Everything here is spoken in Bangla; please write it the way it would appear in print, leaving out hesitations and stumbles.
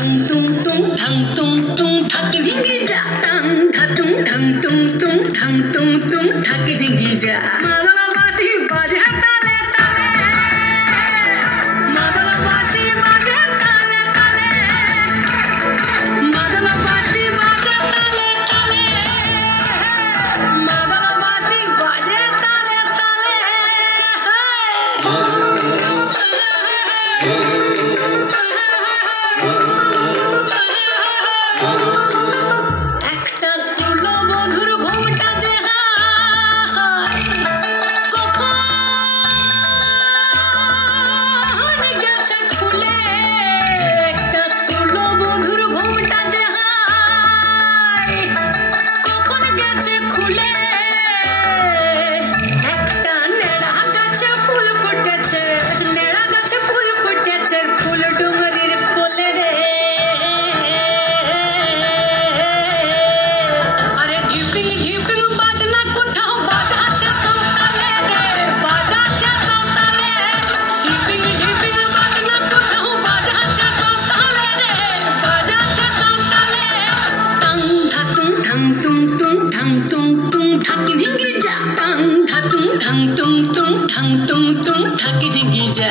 thang tung tung thang tung tung thak ringi ja tang tha tung thang tung tung thang tung tung thak ringi ja madala basi baje tale tale madala basi baje tale tale madala basi baje tale tale madala basi baje tale tale একটা কুলো বধুর ঘুমটা যে হায় কখন গেছে খুলে একটা কুলো বধুর ঘুমটা যে হায় কখন গেছে খুলে একটা নেড়া গাছে ফুল ফুটেছে নেড়া গাছে ফুল ফুটেছে ফুল ডুঙরির কোলে রে আরে ঢিপিং ঢিপিং বাজনা কোথাও বাজাচ্ছে সৌতালে রে বাজাচ্ছে সৌতালে ঢিপিং ঢিপিং বাজনা কোথাও বাজাচ্ছে সৌতালে রে বাজাচ্ছে সৌতালে টাং ধাতুং ধাং তুং তুং ধাং তুং তুং ধাকি ঢিঙ্গি যা টাং ধাতুং ধাং তুং তুং ধাং তুং তুং ধাকি ঢিঙ্গি যা